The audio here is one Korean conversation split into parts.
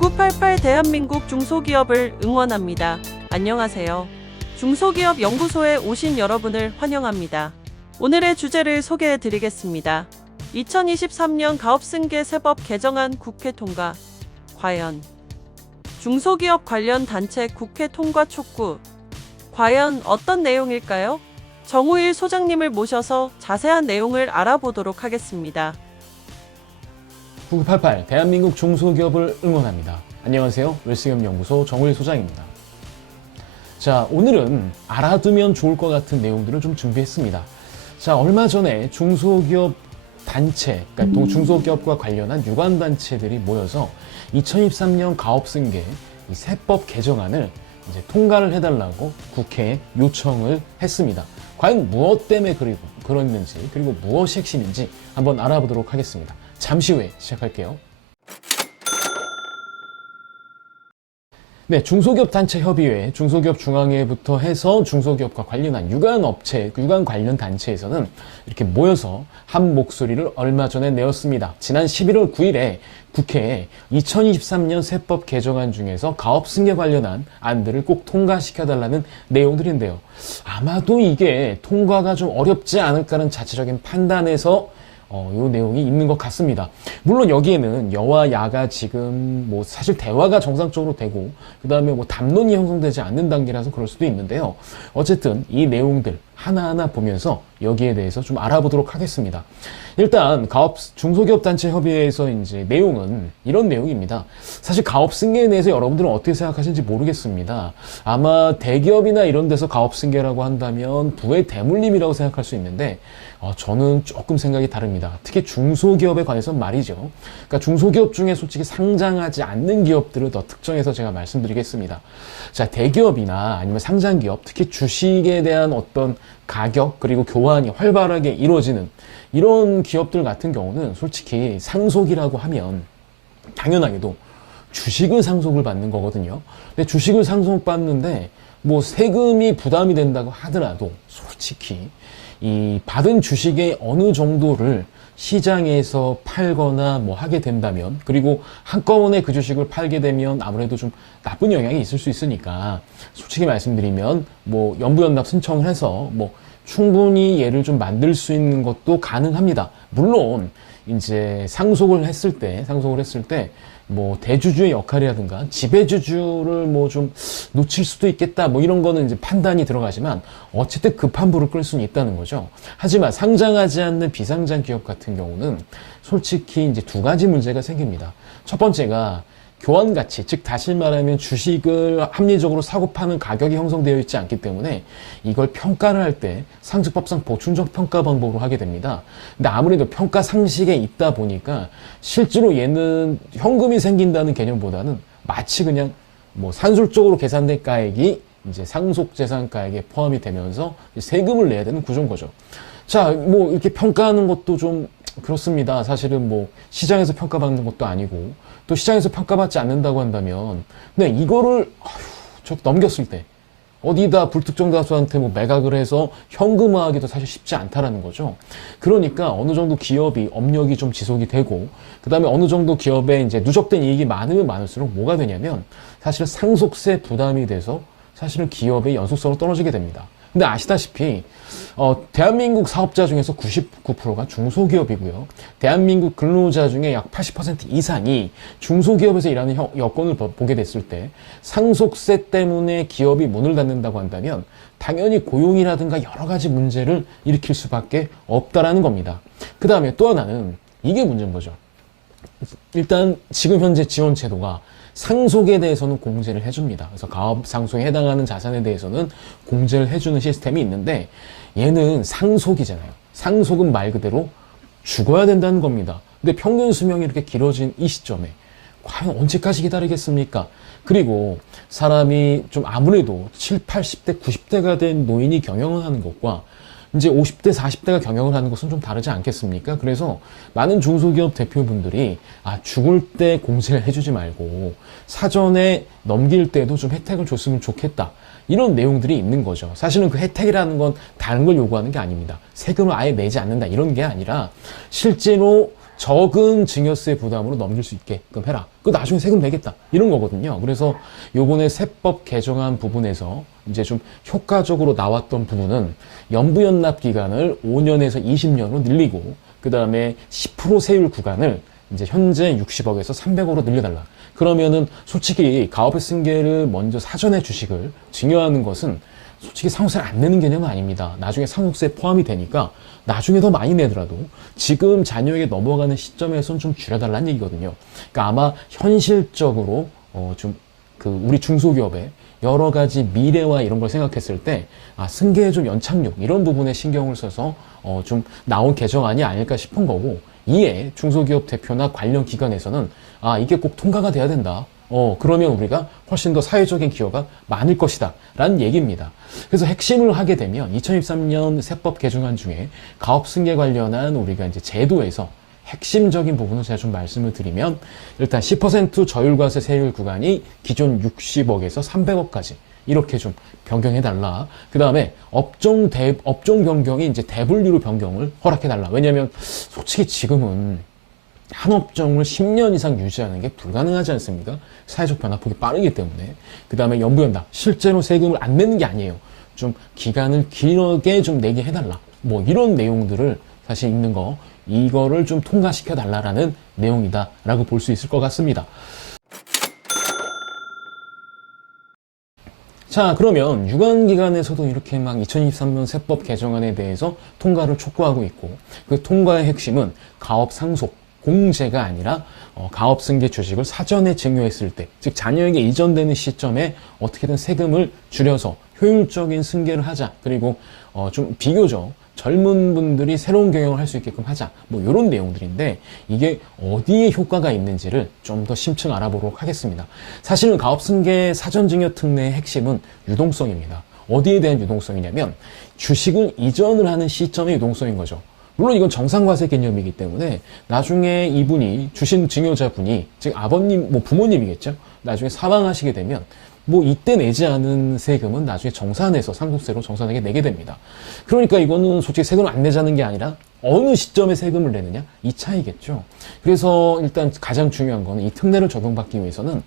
9988 대한민국 중소기업을 응원합니다. 안녕하세요. 중소기업 연구소에 오신 여러분을 환영합니다. 오늘의 주제를 소개해 드리겠습니다. 2023년 가업승계 세법 개정안 국회 통과. 과연 중소기업 관련 단체 국회 통과 촉구. 과연 어떤 내용일까요? 정우일 소장님을 모셔서 자세한 내용을 알아보도록 하겠습니다. 9988 대한민국 중소기업을 응원합니다. 안녕하세요. 웰스기업 연구소 정우일 소장입니다. 자, 오늘은 알아두면 좋을 것 같은 내용들을 좀 준비했습니다. 자, 얼마 전에 중소기업 단체, 그러니까 중소기업과 관련한 유관단체들이 모여서 2023년 가업승계 이 세법 개정안을 이제 통과를 해달라고 국회에 요청을 했습니다. 과연 무엇 때문에 그랬는지, 그리고 무엇이 핵심인지 한번 알아보도록 하겠습니다. 잠시 후에 시작할게요. 네, 중소기업단체협의회, 중소기업중앙회부터 해서 중소기업과 관련한 유관 관련 단체에서는 이렇게 모여서 한 목소리를 얼마 전에 내었습니다. 지난 11월 9일에 국회에 2023년 세법 개정안 중에서 가업승계 관련한 안들을 꼭 통과시켜달라는 내용들인데요. 아마도 이게 통과가 좀 어렵지 않을까라는 자체적인 판단에서 요 내용이 있는 것 같습니다. 물론 여기에는 여와 야가 지금 뭐 사실 대화가 정상적으로 되고 그 다음에 뭐 담론이 형성되지 않는 단계라서 그럴 수도 있는데요. 어쨌든 이 내용들 하나하나 보면서 여기에 대해서 좀 알아보도록 하겠습니다. 일단 중소기업단체협의회에서 이제 내용은 이런 내용입니다. 사실 가업승계에 대해서 여러분들은 어떻게 생각하시는지 모르겠습니다. 아마 대기업이나 이런 데서 가업승계라고 한다면 부의 대물림이라고 생각할 수 있는데 저는 조금 생각이 다릅니다. 특히 중소기업에 관해서는 말이죠. 그러니까 중소기업 중에 솔직히 상장하지 않는 기업들을 더 특정해서 제가 말씀드리겠습니다. 자, 대기업이나 아니면 상장기업, 특히 주식에 대한 어떤 가격 그리고 교환이 활발하게 이루어지는 이런 기업들 같은 경우는 솔직히 상속이라고 하면 당연하게도 주식을 상속을 받는 거거든요. 근데 주식을 상속받는데 뭐 세금이 부담이 된다고 하더라도 솔직히 이 받은 주식의 어느 정도를 시장에서 팔거나 뭐 하게 된다면, 그리고 한꺼번에 그 주식을 팔게 되면 아무래도 좀 나쁜 영향이 있을 수 있으니까 솔직히 말씀드리면 뭐 연부연납 신청을 해서 뭐 충분히 얘를 좀 만들 수 있는 것도 가능합니다. 물론 이제 상속을 했을 때 뭐 대주주의 역할이라든가 지배주주를 뭐 좀 놓칠 수도 있겠다 뭐 이런 거는 이제 판단이 들어가지만 어쨌든 급한 불을 끌 수는 있다는 거죠. 하지만 상장하지 않는 비상장 기업 같은 경우는 솔직히 이제 두 가지 문제가 생깁니다. 첫 번째가 교환 가치, 즉 다시 말하면 주식을 합리적으로 사고 파는 가격이 형성되어 있지 않기 때문에 이걸 평가를 할 때 상증법상 보충적 평가 방법으로 하게 됩니다. 근데 아무래도 평가 상식에 있다 보니까 실제로 얘는 현금이 생긴다는 개념보다는 마치 그냥 뭐 산술적으로 계산된 가액이 이제 상속재산가액에 포함이 되면서 세금을 내야 되는 구조인 거죠. 자, 뭐 이렇게 평가하는 것도 좀 그렇습니다. 사실은 뭐 시장에서 평가받는 것도 아니고 또 시장에서 평가받지 않는다고 한다면 근데 이거를 저 넘겼을 때 어디다 불특정 다수한테 뭐 매각을 해서 현금화하기도 사실 쉽지 않다라는 거죠. 그러니까 어느 정도 기업이 업력이 좀 지속이 되고 그 다음에 어느 정도 기업에 이제 누적된 이익이 많으면 많을수록 뭐가 되냐면 사실은 상속세 부담이 돼서 사실은 기업의 연속성으로 떨어지게 됩니다. 근데 아시다시피 대한민국 사업자 중에서 99%가 중소기업이고요. 대한민국 근로자 중에 약 80% 이상이 중소기업에서 일하는 여건을 보게 됐을 때 상속세 때문에 기업이 문을 닫는다고 한다면 당연히 고용이라든가 여러 가지 문제를 일으킬 수밖에 없다라는 겁니다. 그 다음에 또 하나는 이게 문제인 거죠. 일단 지금 현재 지원 제도가 상속에 대해서는 공제를 해줍니다. 그래서 가업 상속에 해당하는 자산에 대해서는 공제를 해주는 시스템이 있는데 얘는 상속이잖아요. 상속은 말 그대로 죽어야 된다는 겁니다. 근데 평균 수명이 이렇게 길어진 이 시점에 과연 언제까지 기다리겠습니까? 그리고 사람이 좀 아무래도 7, 80대, 90대가 된 노인이 경영을 하는 것과 이제 50대, 40대가 경영을 하는 것은 좀 다르지 않겠습니까? 그래서 많은 중소기업 대표분들이 죽을 때 공제를 해주지 말고 사전에 넘길 때도 좀 혜택을 줬으면 좋겠다. 이런 내용들이 있는 거죠. 사실은 그 혜택이라는 건 다른 걸 요구하는 게 아닙니다. 세금을 아예 내지 않는다 이런 게 아니라 실제로 적은 증여세 부담으로 넘길 수 있게끔 해라. 그 나중에 세금 내겠다. 이런 거거든요. 그래서 요번에 세법 개정안 부분에서 이제 좀 효과적으로 나왔던 부분은 연부연납 기간을 5년에서 20년으로 늘리고, 그 다음에 10% 세율 구간을 이제 현재 60억에서 300억으로 늘려달라. 그러면은 솔직히 가업의 승계를 먼저 사전에 주식을 증여하는 것은 솔직히 상속세를 안 내는 개념은 아닙니다. 나중에 상속세 포함이 되니까 나중에 더 많이 내더라도 지금 자녀에게 넘어가는 시점에선 좀 줄여달라는 얘기거든요. 그러니까 아마 현실적으로 좀 우리 중소기업의 여러 가지 미래와 이런 걸 생각했을 때 승계의 좀 연착륙 이런 부분에 신경을 써서 좀 나온 개정안이 아닐까 싶은 거고, 이에 중소기업 대표나 관련 기관에서는 이게 꼭 통과가 돼야 된다. 그러면 우리가 훨씬 더 사회적인 기여가 많을 것이다. 라는 얘기입니다. 그래서 핵심을 하게 되면 2023년 세법 개정안 중에 가업승계 관련한 우리가 이제 제도에서 핵심적인 부분을 제가 좀 말씀을 드리면, 일단 10% 저율과세 세율 구간이 기존 60억에서 300억까지 이렇게 좀 변경해달라. 그 다음에 업종 변경이 이제 대분류로 변경을 허락해달라. 왜냐면 솔직히 지금은 한 업종을 10년 이상 유지하는 게 불가능하지 않습니까? 사회적 변화폭이 빠르기 때문에. 그 다음에 연부연납. 실제로 세금을 안 내는 게 아니에요. 좀 기간을 길게 좀 내게 해달라. 뭐 이런 내용들을 사실 있는 거, 이거를 좀 통과시켜 달라라는 내용이다라고 볼 수 있을 것 같습니다. 자, 그러면 유관기관에서도 이렇게 막 2023년 세법 개정안에 대해서 통과를 촉구하고 있고, 그 통과의 핵심은 가업 상속, 공제가 아니라 가업 승계 주식을 사전에 증여했을 때, 즉 자녀에게 이전되는 시점에 어떻게든 세금을 줄여서 효율적인 승계를 하자. 그리고 좀 비교적 젊은 분들이 새로운 경영을 할 수 있게끔 하자. 뭐 이런 내용들인데, 이게 어디에 효과가 있는지를 좀 더 심층 알아보도록 하겠습니다. 사실은 가업승계 사전증여 특례의 핵심은 유동성입니다. 어디에 대한 유동성이냐면 주식을 이전을 하는 시점의 유동성인 거죠. 물론 이건 정상과세 개념이기 때문에 나중에 이분이 주신 증여자분이, 즉 아버님, 뭐 부모님이겠죠. 나중에 사망하시게 되면 뭐 이때 내지 않은 세금은 나중에 정산해서 상속세로 정산하게 내게 됩니다. 그러니까 이거는 솔직히 세금을 안 내자는 게 아니라 어느 시점에 세금을 내느냐, 이 차이겠죠. 그래서 일단 가장 중요한 거는 이 특례를 적용받기 위해서는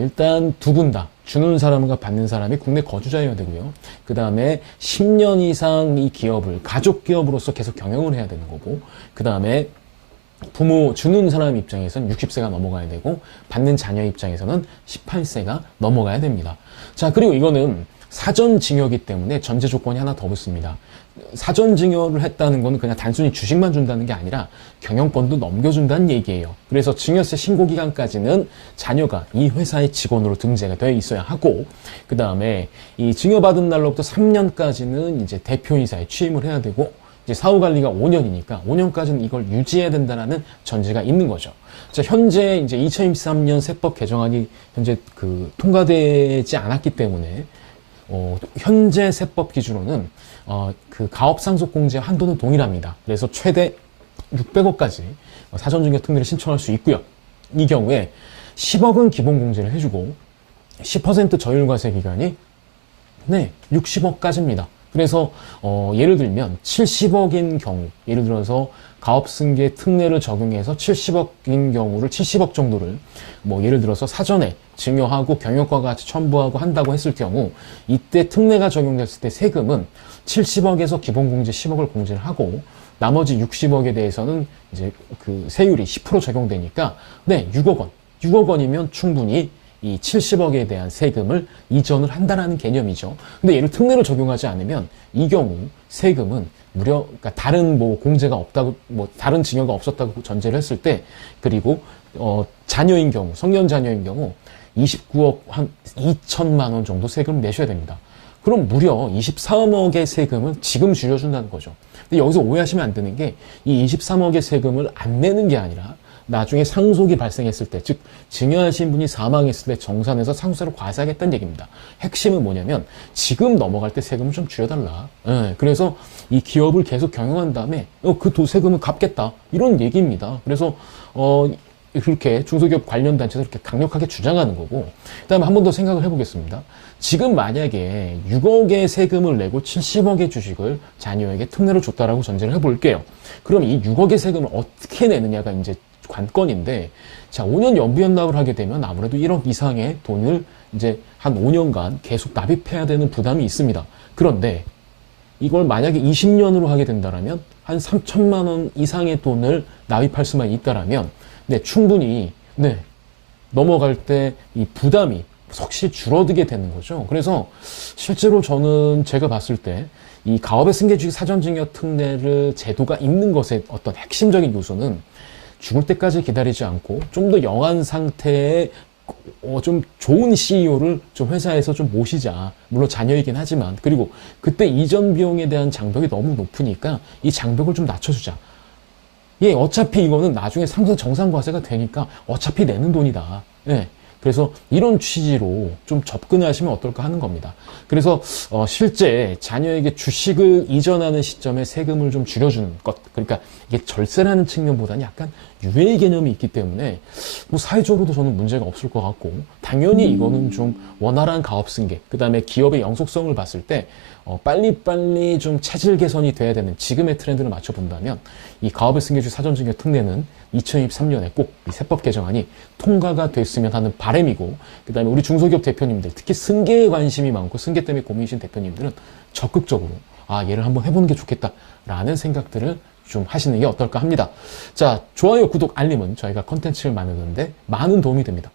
일단 두 분 다, 주는 사람과 받는 사람이 국내 거주자여야 되고요. 그 다음에 10년 이상 이 기업을 가족 기업으로서 계속 경영을 해야 되는 거고, 그 다음에 부모 주는 사람 입장에서는 60세가 넘어가야 되고, 받는 자녀 입장에서는 18세가 넘어가야 됩니다. 자, 그리고 이거는 사전 증여이기 때문에 전제 조건이 하나 더 붙습니다. 사전 증여를 했다는 건 그냥 단순히 주식만 준다는 게 아니라 경영권도 넘겨준다는 얘기예요. 그래서 증여세 신고 기간까지는 자녀가 이 회사의 직원으로 등재가 되어 있어야 하고, 그 다음에 이 증여받은 날로부터 3년까지는 이제 대표이사에 취임을 해야 되고, 이제 사후 관리가 5년이니까 5년까지는 이걸 유지해야 된다는 전제가 있는 거죠. 자, 현재 이제 2023년 세법 개정안이 현재 통과되지 않았기 때문에 현재 세법 기준으로는 가업 상속 공제 한도는 동일합니다. 그래서 최대 600억까지 사전증여 특례를 신청할 수 있고요. 이 경우에 10억은 기본 공제를 해주고 10% 저율과세 기간이 60억까지입니다. 그래서 예를 들면 70억인 경우, 예를 들어서 가업승계 특례를 적용해서 70억인 경우를 70억 정도를 뭐 예를 들어서 사전에 증여하고 경영과 같이 첨부하고 한다고 했을 경우, 이때 특례가 적용됐을 때 세금은 70억에서 기본공제 10억을 공제를 하고, 나머지 60억에 대해서는 이제 세율이 10% 적용되니까 6억 원. 6억 원이면 충분히 이 70억에 대한 세금을 이전을 한다라는 개념이죠. 근데 얘를 특례로 적용하지 않으면 이 경우 세금은 무려, 그러니까 다른 뭐 공제가 없다고, 뭐 다른 증여가 없었다고 전제를 했을 때, 그리고 자녀인 경우, 성년 자녀인 경우 29억 한 2천만 원 정도 세금을 내셔야 됩니다. 그럼 무려 23억의 세금을 지금 줄여준다는 거죠. 근데 여기서 오해하시면 안 되는 게, 이 23억의 세금을 안 내는 게 아니라 나중에 상속이 발생했을 때, 즉 증여하신 분이 사망했을 때 정산해서 상속세를 과세하겠다는 얘기입니다. 핵심은 뭐냐면 지금 넘어갈 때 세금을 좀 줄여달라. 그래서 이 기업을 계속 경영한 다음에 그 세금을 갚겠다, 이런 얘기입니다. 그래서 그렇게 중소기업 관련 단체에서 그렇게 강력하게 주장하는 거고, 그다음에 한 번 더 생각을 해보겠습니다. 지금 만약에 6억의 세금을 내고 70억의 주식을 자녀에게 특례로 줬다라고 전제를 해볼게요. 그럼 이 6억의 세금을 어떻게 내느냐가 이제 관건인데, 자, 5년 연비연납을 하게 되면 아무래도 1억 이상의 돈을 이제 한 5년간 계속 납입해야 되는 부담이 있습니다. 그런데 이걸 만약에 20년으로 하게 된다면 한 3천만 원 이상의 돈을 납입할 수만 있다라면, 네, 충분히, 네, 넘어갈 때 이 부담이 석시 줄어들게 되는 거죠. 그래서 실제로 저는 제가 봤을 때 이 가업의 승계주식 사전증여 특례를 제도가 있는 것의 어떤 핵심적인 요소는 죽을 때까지 기다리지 않고 좀 더 영한 상태의 좀 좋은 CEO를 좀 회사에서 좀 모시자. 물론 자녀이긴 하지만. 그리고 그때 이전 비용에 대한 장벽이 너무 높으니까 이 장벽을 좀 낮춰주자. 예, 어차피 이거는 나중에 상속 정상과세가 되니까 어차피 내는 돈이다. 예. 그래서 이런 취지로 좀 접근하시면 어떨까 하는 겁니다. 그래서 실제 자녀에게 주식을 이전하는 시점에 세금을 좀 줄여주는 것, 그러니까 이게 절세라는 측면보다는 약간 유예 개념이 있기 때문에 뭐 사회적으로도 저는 문제가 없을 것 같고, 당연히 이거는 좀 원활한 가업 승계, 그 다음에 기업의 영속성을 봤을 때 빨리빨리 좀 체질 개선이 돼야 되는 지금의 트렌드를 맞춰본다면 이 가업의 승계주식 사전증여 특례는 2023년에 꼭 이 세법 개정안이 통과가 됐으면 하는 바람이고, 그 다음에 우리 중소기업 대표님들, 특히 승계에 관심이 많고 승계 때문에 고민이신 대표님들은 적극적으로 얘를 한번 해보는 게 좋겠다라는 생각들을 좀 하시는 게 어떨까 합니다. 자, 좋아요, 구독, 알림은 저희가 컨텐츠를 만드는데 많은 도움이 됩니다.